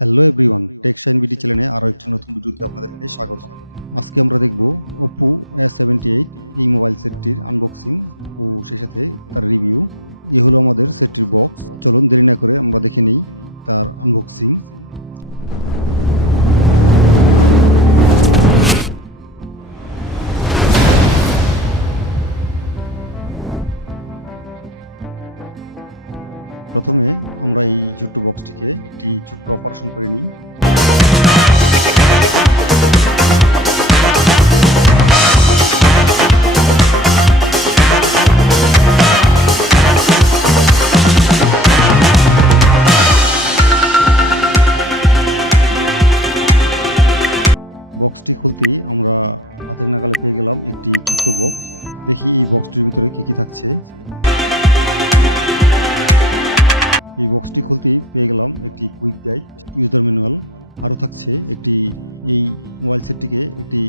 Hello everyone, tech shine BD চ্যানেলে আরও একটি নতুন ভিডিওতে আপনাদেরকে স্বাগত। আজকে আমরা দেখব Oppo A78 এই মোবাইল সেটটির আনবক্সিং ও সেই সাথে তার রিভিউ। এই হলো আমাদের সেটটির বক্স। চলুন দেরি না করে আমরা দেখে নিই তার আনবক্সিং। প্রথমে আমরা এই ছোট্ট বক্সটিকে একটি ছোট্ট অপারেশন করে নিই। বক্সটি খুলতেই আমরা হাতের নাগালে পেয়ে গেলাম একটি ছোট্ট বক্স। দেখি এই বক্সটির ভিতরে কি কি থাকছে। এই বক্সটি খুলতেই পেয়ে গেলাম একটি কুইক গাইড, ইউজার ম্যানুয়াল, আরও থাকছে একটি এই মোবাইল সেটটিকে একটি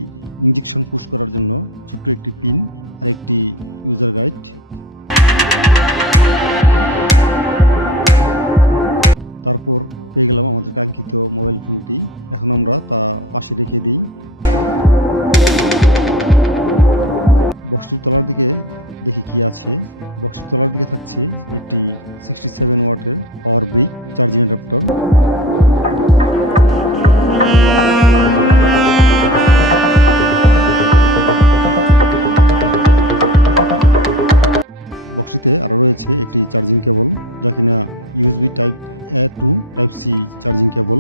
ইনজেকশন পুশ করার জন্য ছোট্ট একটি পিন আর একটি ইউজার গাইড। তারপর পেয়ে গেলাম আমাদের কাঙ্ক্ষিত মোবাইল ফোনটি। এখন আমরা তা পাশে রেখে দিই। বক্সটির তলার দিকে দেখি কি আছে। বক্সটির তলার দিকে থাকছে একটি 67 ওয়াটের পাওয়ার ব্রিক চার্জিং অ্যাডাপ্টার। বক্সটিতে আরও রয়েছে একটি চার্জিং কেবল, যা কিনা USB type A to type C charging cable.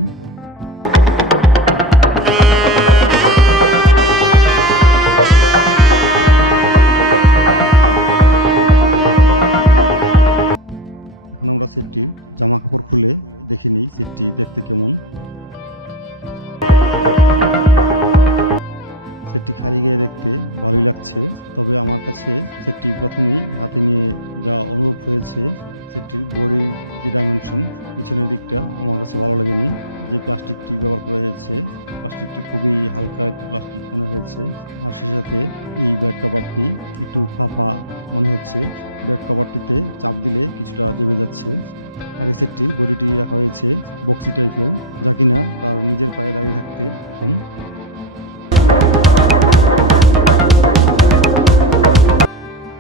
এখন আমরা সেটটির জামা কাপড় খুলে দেখে নিই সেটটি দেখতে কেমন। সেটটি খালি গায়ে দেখতে ভালোই লাগছে, তবে আমার কাছে সেটটি প্রথমেই হাতে নিয়ে যা অনুভব হয়েছে, সেটটির বডির যে ডাইমেনশন, পিছনের দিকটা আমার কাছে ভালো লাগেনি। যে প্লাস্টিকটি ব্যবহার করা হয়েছে, প্লাস্টিকটি খুবই হালকা একটি প্লাস্টিক মনে হয়েছে। আর সেই সাথে এই ব্যাক কভারটি একটু ফাঁপা মনে হচ্ছে। ব্যাক কভারটিতে চাপ দিলে কিছুটা দেবে যাচ্ছে। আর এই সেটটির বডিটি রাখা হয়েছে বক্সি টাইপের, যা কিনা তার নিজের পায়ে দাঁড়িয়ে থাকতে কম।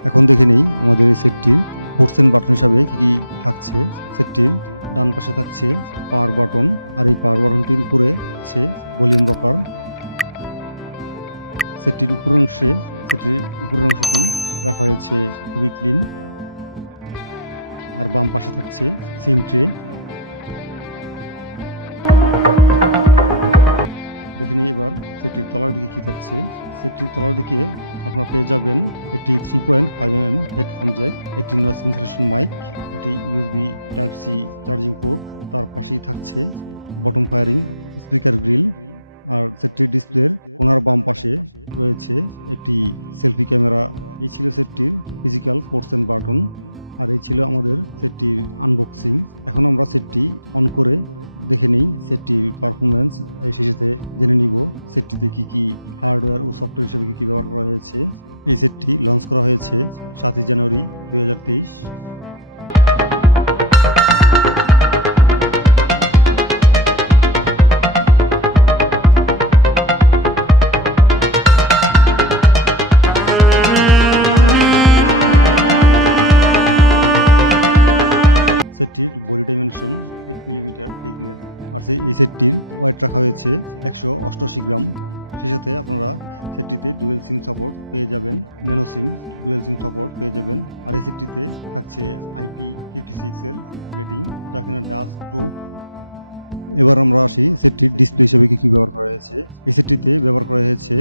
এখন দেখে নেই আমাদের এই সেটটির ফোর্স এন্ড বাটন হিসাবে কি কি থাকছে। সেটটির ডান পাশে থাকছে পাওয়ার বাটন, আর এই পাওয়ার বাটনটির উপরে আছে ভলিউম রকার। সেটটির উপরের অংশটি রাখা হয়েছে খুবই ক্লিন। আর বাম পাশে থাকছে সিম ট্রে। দেখে নিই এবার সেটটির তলার দিকে কি থাকছে। সেটটির তলার দিকে আপনারা পেয়ে যাবেন একটি 3.5mm হেডফোন জ্যাক, একটি নয়েজ ক্যান্সেলেশন মাইক, একটি USB type C charging port. তার পাশেই থাকছে বটম ফায়ারিং স্পিকার গ্রিল। আর সেটটির ডিসপ্লের কোনার বাম পাশে রয়েছে একটি সেলফি ক্যামেরা। এই ছিল সেটটির ফিজিক্যাল পোর্টস এন্ড বাটন। আর এই ছিল আমাদের সেটটির আনবক্সিং। এখন আমরা সেটটি অন করে দেখে নেই সেটটির পারফরমেন্স, সেই সাথে জেনে নিব সেটটিতে কি কি হার্ডওয়্যার ও সফটওয়্যার হিসেবে কি কি ব্যবহার করা হয়েছে। এই সেটটি লঞ্চ করা হয়েছে 7 জানুয়ারি 2023। সেটটির বডি ডাইমেনশন 8mm থিকনেস। আর এই সেটটির ওয়েট রাখা হয়েছে 188 গ্রাম। সেই সাথে আপনারা সেটটিতে ডুয়েল সিম সাপোর্ট পেয়ে যাবেন, ন্যানো সিম ডুয়েল সিম সাপোর্ট পেয়ে যাবেন। আর এই সেটটিতে থাকছে IP56 এর রেটিং, যা কিনা ডাস্ট প্রুফ। এবার আমরা আসি সেটটির ডিসপ্লে হিসেবে কি কি ব্যবহার করা হয়েছে। এই সেটটিতে ব্যবহার করা হয়েছে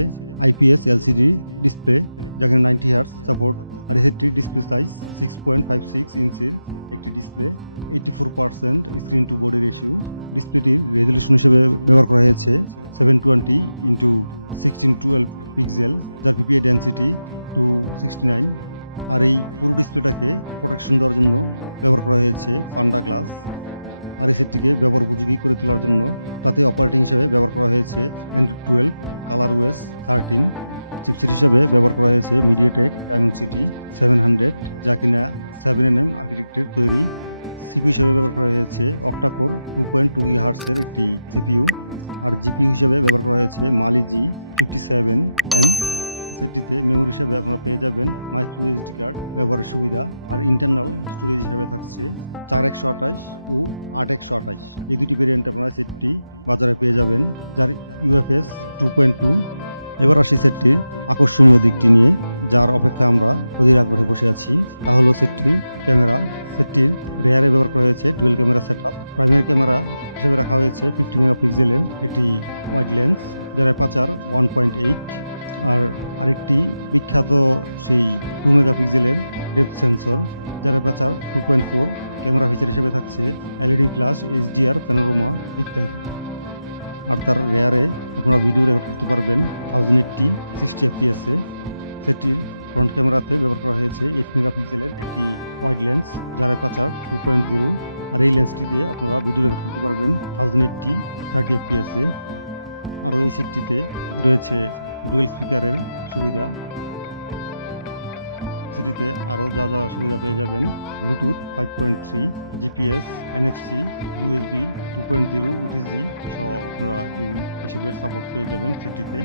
IPS LCD ডিসপ্লে, যা কিনা 90 হার্টজ সাপোর্ট। আর এই সেটটির ডিসপ্লে সাইজ 6.56 ইঞ্চির একটি display, 84% screen to body ratio. ডিসপ্লেটির রেজলিউশন হিসেবে ব্যবহার করা হয়েছে 720x1612 পিক্সেল, যার PPI ডেন্সিটি 269। আর এই পুরো ডিসপ্লেটাকে প্রোটেকশন দেওয়ার জন্য ব্যবহার করা হয়েছে পান্ডা গ্লাস। আর এই সেটটিকে ব্যবহার উপযোগী করে তোলার জন্য তাতে অপারেটিং হিসাবে ব্যবহার করা হয়েছে অ্যান্ড্রয়েড 12, কালারওয়েস 13। চিপসেট হিসাবে ব্যবহার করা হয়েছে মিডিয়াটেক ডায়মন্ডসিটি 700, যা কিনা 7nm আর্কিটেকচারের তৈরি। সিপিইউ হিসেবে ব্যবহার করা হয়েছে অক্টাকোর 2.2 GHz-এর একটি সিপিইউ, আর জিপিইউ হিসেবে ব্যবহার করা হয়েছে মালি G57M। সেটটিতে মেমোরি হিসেবে আপনারা পেয়ে যাবেন মাইক্রো এসডি কার্ড ব্যবহারের সুবিধা, আর ইন্টারনাল স্টোরেজ হিসেবে থাকছে 4128 ও 8128। এই দুটি ভেরিয়েন্ট আপনারা সেটটি বাজারে পেয়ে যাবেন, যার ইউএফএস 2.2। এবার আসি সেটটির আকর্ষণীয় দিকটি নিয়ে, যার অপেক্ষায় আমরা অধীর আগ্রহে বসে আছি। তা হলো সেটটির ক্যামেরা। সেটটির রেয়ারে ব্যবহার করা হয়েছে dual camera setup. Primary camera হিসেবে রাখা হয়েছে 50 মেগাপিক্সেলের একটি ওয়াইড লেন্স, যার অ্যাপারচার 1.8, আর আরেকটি বিখ্যাত সেই 2 মেগাপিক্সেলের ডেপথ সেন্সর, যার অ্যাপারচার 2.4। ক্যামেরা ফিচার হিসেবে থাকছে এলইডি ফ্ল্যাশ, এইচডিআর, প্যানোরামা ইত্যাদি। আর তার রেয়ারে আপনারা ভিডিও রেকর্ড করতে পারবেন 1080 60 fps-এ। সেটটির ফ্রন্ট ক্যামেরাতে ব্যবহার করা হয়েছে 8 মেগাপিক্সেলের একটি ওয়াইড লেন্স, যার অ্যাপারচার 2.0, আর এই লেন্সটি দিয়ে আপনারা ভিডিও রেকর্ড করতে পারবেন 1080 30 fps-এ। আর এই সেটটিতে রয়েছে ডুয়েল স্পিকারের সুবিধা। সেটিতে আরও যা যা সুবিধা পেয়ে যাবেন: Bluetooth 5.3, GPS, NFC, USB 2.0, OTG সহ আপনারা এই হিসেবে সাপোর্ট পেয়ে যাবেন সেটটিতে।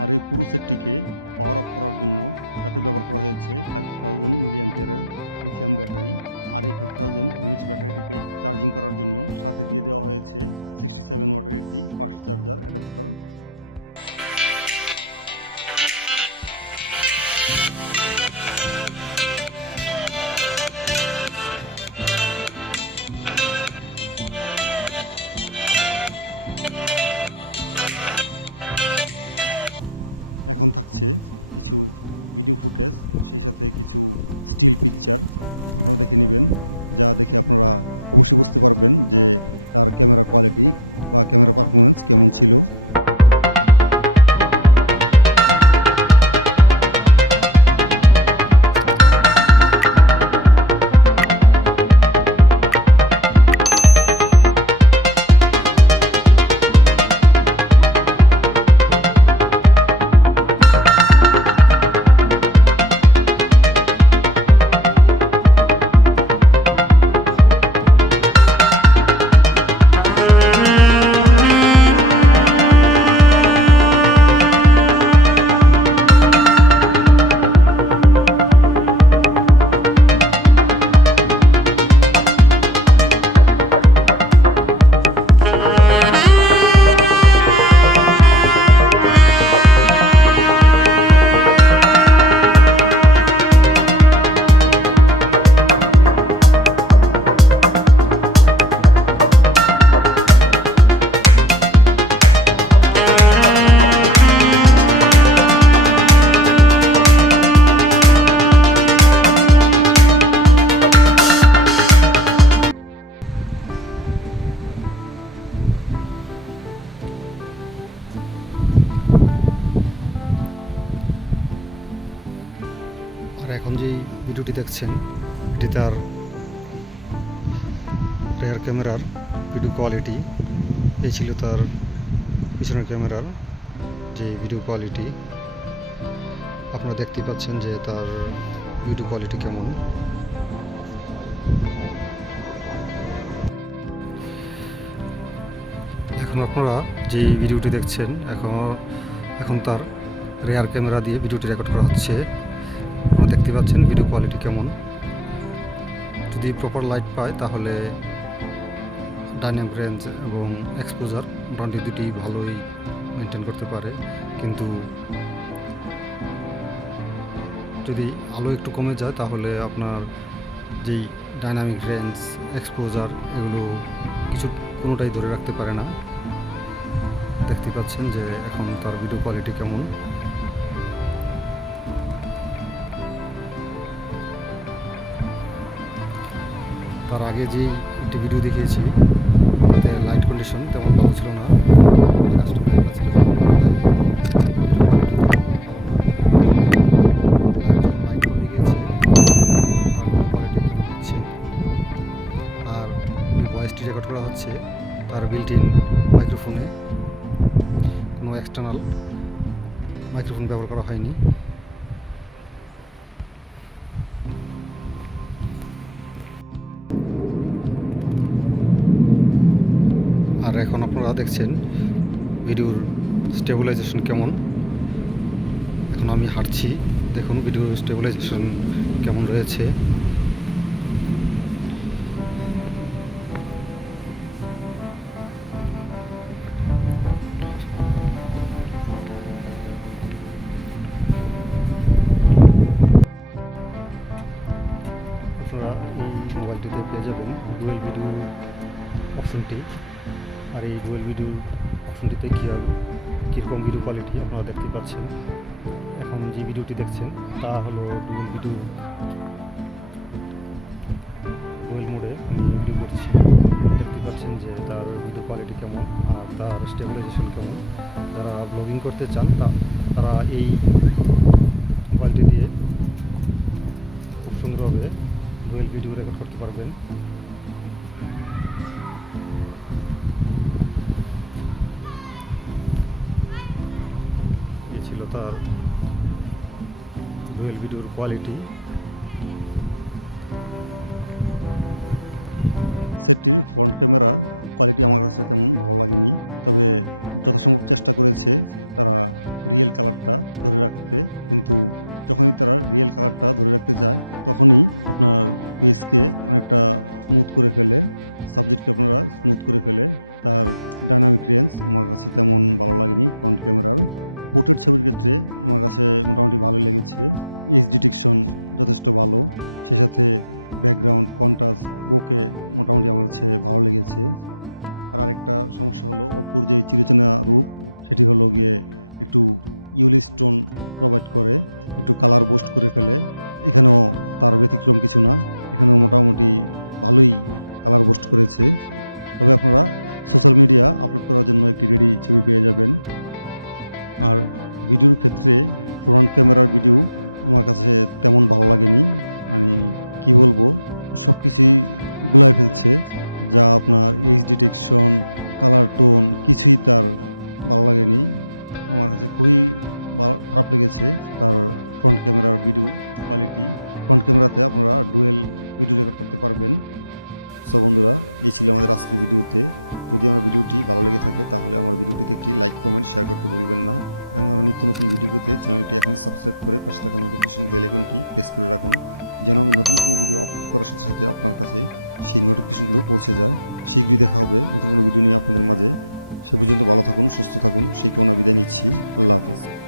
আর এই পুরো সেটটিকে পাওয়ার আপ করার জন্য তাতে ব্যবহার করা হয়েছে 5000 মিলিঅ্যাম্পিয়ারের লিথিয়াম ব্যাটারি। আর এই 5000 mAh ব্যাটারিটিকে চার্জিং করার জন্য সাথে দিয়ে দেওয়া হয়েছে 67 ওয়াটের একটি ফাস্ট চার্জার অ্যাডাপ্টার। এখন থাকছে কিছু ভিডিও ফুটেজ, সেই সাথে কিছু স্টিল পিকচার আপনারা দেখে নেবেন, যা দেখে আপনারা অবশ্যই বুঝতে পারবেন যে তার ক্যামেরা কোয়ালিটি বা ক্যামেরা পারফরমেন্স কেমন ছিল। এখন যে ভিডিওটি দেখছেন, এটি তার রেয়ার ক্যামেরার ভিডিও কোয়ালিটি। এই ছিল তার পিছনের ক্যামেরার যে ভিডিও কোয়ালিটি। আপনারা দেখতেই পাচ্ছেন যে তার ভিডিও কোয়ালিটি কেমন। এখন আপনারা যে ভিডিওটি দেখছেন, এখন তার রেয়ার ক্যামেরা দিয়ে ভিডিওটি রেকর্ড করা হচ্ছে। আপনারা দেখতে পাচ্ছেন ভিডিও কোয়ালিটি কেমন। যদি প্রপার লাইট পায় তাহলে ডাইনামিক রেঞ্জ এবং এক্সপোজার মোটামুটি দুটি ভালোই মেনটেন করতে পারে, কিন্তু যদি আলো একটু কমে যায় তাহলে আপনার যেই ডাইনামিক রেঞ্জ, এক্সপোজার এগুলো কোনোটাই ধরে রাখতে পারে না। দেখতে পাচ্ছেন যে এখন তার ভিডিও কোয়ালিটি কেমন। তার আগে যে একটি ভিডিও দেখিয়েছি তাতে লাইট কন্ডিশন তেমন ভালো ছিল না। আর ভয়েসটি রেকর্ড করা হচ্ছে তার বিল্ট ইন মাইক্রোফোনে, কোনো এক্সটার্নাল মাইক্রোফোন ব্যবহার করা হয়নি। আর এখন আপনারা দেখছেন ভিডিওর স্টেবিলাইজেশন কেমন। এখন আমি হাঁটছি, দেখুন ভিডিওর স্টেবিলাইজেশন কেমন রয়েছে। আপনারা এই মোবাইলটিতে পেয়ে যাবেন ডুয়েল ভিডিও অপশনটি। আর এই ডুয়েল ভিডিওর অপশনটিতে কীরকম ভিডিও কোয়ালিটি আপনারা দেখতে পাচ্ছেন। এখন যে ভিডিওটি দেখছেন তা হলো ডুয়েল মোডে আমি ভিডিও করছি। দেখতে পাচ্ছেন যে তার ভিডিও কোয়ালিটি কেমন আর তার স্টেবিলাইজেশন কেমন। যারা ব্লগিং করতে চান তারা এই মোবাইলটি দিয়ে খুব সুন্দরভাবে ডুয়েল ভিডিও রেকর্ড করতে পারবেন। এই ছিল তার ডুয়েল ভিডিওর কোয়ালিটি। সেটটির ফ্রন্ট ক্যামেরা কোয়ালিটি আমার কাছে তেমন ভালো লাগেনি, তবে যথাসম্ভব চেষ্টা করেছে তারা রিয়েল কালারটা ধরে রাখতে। কিন্তু যখনই তারা রিয়েল কালারটা ধরে রাখতে যায় তখনই আপনার ফেসকে অনেকটা স্মুথ করে ফেলে, সাবজেক্টকে আপনারা স্মুথ করে ফেলে। তার ডাইনামিক রেঞ্জ আমার কাছে তেমন ভালো লাগেনি ফ্রন্ট ক্যামেরার। পোর্ট্রেট ছবির ক্ষেত্রে আমার কাছে মোটামুটি ভালো লেগেছে। এজ ডিটেকশন যথেষ্ট ভালো, সেই সাথে ব্যাকগ্রাউন্ড কন্ট্রাস্ট বোকে মোটামুটি আমার কাছে ভালো লেগেছে। আর আরেকটা সমস্যা হলো অপুর যে চিরচেনা রূপ, সেটি হলো গিয়ে একটু ইউলি স্টোন প্রোভাইড করে, একটু কালার বুস্ট করে ফেলে। এখানেও তার ব্যতিক্রম কিছু না, এখানেও মোটামুটি ভালোই কালার বুস্ট করেছে। তবে আপনারা সোশ্যাল মিডিয়া আপলোড করার জন্য একটি রেডি ছবি পেয়ে যাবেন। আর ভিডিওর ক্ষেত্রে ফ্রন্ট ক্যামেরার ভিডিও আমার কাছে তেমন ভালো লাগেনি। মানে কি বলবো, সব কিছুই গুলায় ফেলছে, যা আপনার এজ ডিটেকশন কালার টোন কিছুই তার ভালো লাগেনি। আমার কাছে খুবই খারাপ লেগেছে তার ফ্রন্ট ক্যামেরার ভিডিও কোয়ালিটি। ফ্রন্ট ক্যামেরাতে আপনারা ডুয়েল ভিডিও রেকর্ড করতে পারবেন। সো বন্ধুরা, এই ছিল আমাদের আজকের ভিডিওতে। যদি আমার ভিডিওটি ভালো লেগে থাকে তাহলে আমার ভিডিওটিতে একটি লাইক কমেন্ট শেয়ার করতে ভুলবেন না, এবং আরও নিত্য নতুন ভিডিও পেতে চ্যানেলটি এখন সাবস্ক্রাইব করে পাশে থাকা নোটিফিকেশন বেল আইকনটি প্রেস করে রাখুন, যেন আমি নতুন কোনো ভিডিও আপলোড করার সাথে সাথে আপনার কাছে সেই নোটিফিকেশনগুলো পৌঁছে যায়। শীঘ্রই দেখা হবে নতুন কোনো ভিডিও নিয়ে আপনাদের মাঝে। সে পর্যন্ত ভালো থাকুন, সুস্থ থাকুন, সেই কামনা বিদায় নিচ্ছি। আল্লাহ হাফেজ।